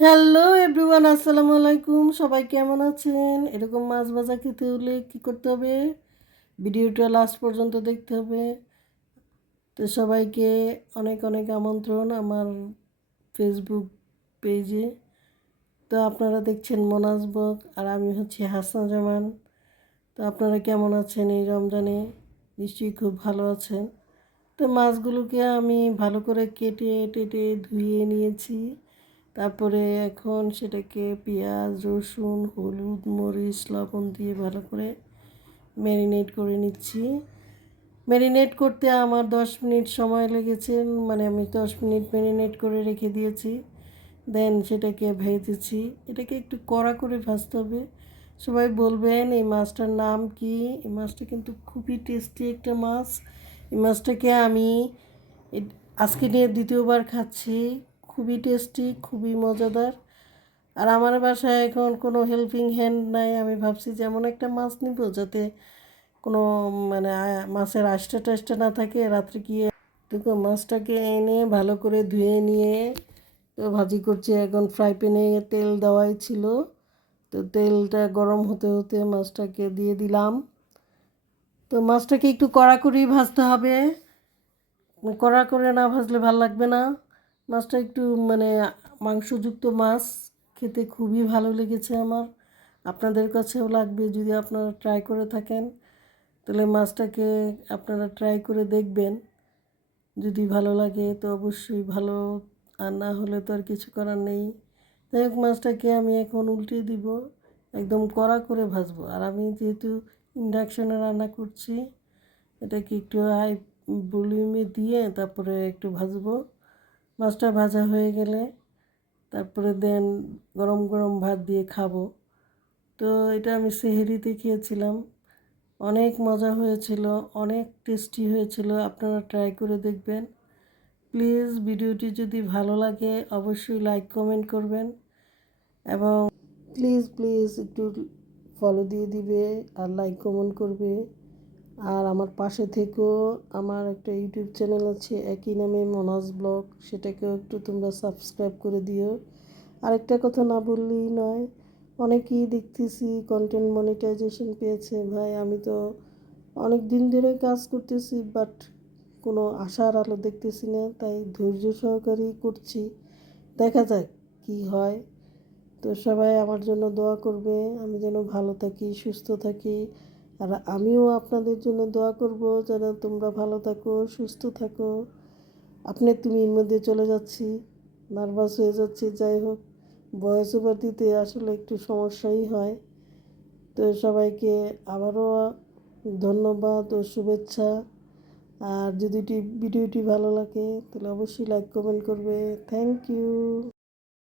Hello everyone আসসালামু আলাইকুম। সবাই কেমন আছেন? এরকম মাছ ভাজা খেতে হলে কী করতে হবে? ভিডিওটা লাস্ট পর্যন্ত দেখতে হবে। তো সবাইকে অনেক অনেক আমন্ত্রণ আমার ফেসবুক পেজে তো আপনারা দেখছেন মনাজ বক আর আমি হচ্ছি হাসান জামান তো আপনারা কেমন আছেন এই রমজানে? নিশ্চয়ই খুব ভালো আছেন। তো মাছগুলোকে আমি ভালো করে কেটে, টেটে ধুয়ে নিয়েছি। তারপরে এখন সেটাকে পেঁয়াজ, রসুন, হলুদ, মরিচ, লবণ দিয়ে ভালো করে ম্যারিনেট করে নিচ্ছি। ম্যারিনেট করতে আমার দশ মিনিট সময় লেগেছে মানে আমি দশ মিনিট ম্যারিনেট করে রেখে দিয়েছি। দেন সেটাকে ভেজেছি। এটাকে একটু কড়া করে ভাজতে হবে। সবাই বলবেন, এই মাছটার নাম কি? এই মাছটা কিন্তু খুবই টেস্টি একটা মাছ। এই মাছটাকে আমি আজকে নিয়ে দ্বিতীয়বার খাচ্ছি। খুবই টেস্টি, খুবই মজাদার। আর আমার বাসায় এখন কোনো হেল্পিং হ্যান্ড নাই, আমি ভাবছি যে এমন একটা মাছ নিব যাতে কোনো মানে মাছের আষ্টা টাষ্টা না থাকে, রাত্রে গিয়ে দেখো মাছটাকে এনে ভালো করে ধুয়ে নিয়ে তো ভাজি করছি। এখন ফ্রাই প্যানে তেল দেওয়াই ছিল। তো তেলটা গরম হতে হতে মাছটাকে দিয়ে দিলাম। তো মাছটাকে একটু কড়া করেই ভাজতে হবে। কড়া করে না ভাজলে ভালো লাগবে না। মাছটা একটু মানে মাংসযুক্ত মাছ, খেতে খুবই ভালো লেগেছে আমার। আপনাদের কাছেও লাগবে যদি আপনারা ট্রাই করে থাকেন, তাহলে মাছটাকে আপনারা ট্রাই করে দেখবেন। যদি ভালো লাগে তো অবশ্যই ভালো, আর না হলে তো আর কিছু করার নেই। যাই হোক, মাছটাকে আমি এখন উল্টে দিব, একদম কড়া করে ভাজবো। আর আমি যেহেতু ইন্ডাকশনে রান্না করছি, এটাকে একটু হাই ভলিউমে দিয়ে তারপরে একটু ভাজবো। মাছটা ভাজা হয়ে গেলে তারপরে দেন গরম গরম ভাত দিয়ে খাব। তো এটা আমি সেহেরিতে খেয়েছিলাম। অনেক মজা হয়েছিল, অনেক টেস্টি হয়েছিল, আপনারা ট্রাই করে দেখবেন। প্লিজ ভিডিওটি যদি ভালো লাগে অবশ্যই লাইক কমেন্ট করবেন এবং প্লিজ প্লিজ একটু ফলো দিয়ে দিবে আর লাইক কমেন্ট করবে। আর আমার পাশে থেকেও আমার একটা ইউটিউব চ্যানেল আছে, একই নামে মনাজ ব্লগ। সেটাকেও একটু তোমরা সাবস্ক্রাইব করে দিও। আরেকটা কথা না বললেই নয়, অনেকেই দেখতেছি কন্টেন্ট মনিটাইজেশন পেয়েছে। ভাই, আমি তো অনেক দিন ধরে কাজ করতেছি বাট কোনো আশার আলো দেখতেছি না, তাই ধৈর্য সহকারেই করছি। দেখা যাক কি হয়। তো সবাই আমার জন্য দোয়া করবে, আমি যেন ভালো থাকি, সুস্থ থাকি। আর আমিও আপনাদের জন্য দোয়া করব যেন তোমরা ভালো থাকো, সুস্থ থাকো। আপনি, তুমি এর মধ্যে চলে যাচ্ছি, নার্ভাস হয়ে যাচ্ছি, যাই হোক। বয়স ওভার আসলে একটু সমস্যাই হয়। তো সবাইকে আবারও ধন্যবাদ ও শুভেচ্ছা। আর যদি ভিডিওটি ভালো লাগে, তাহলে অবশ্যই লাইক কমেন্ট করবে। Thank you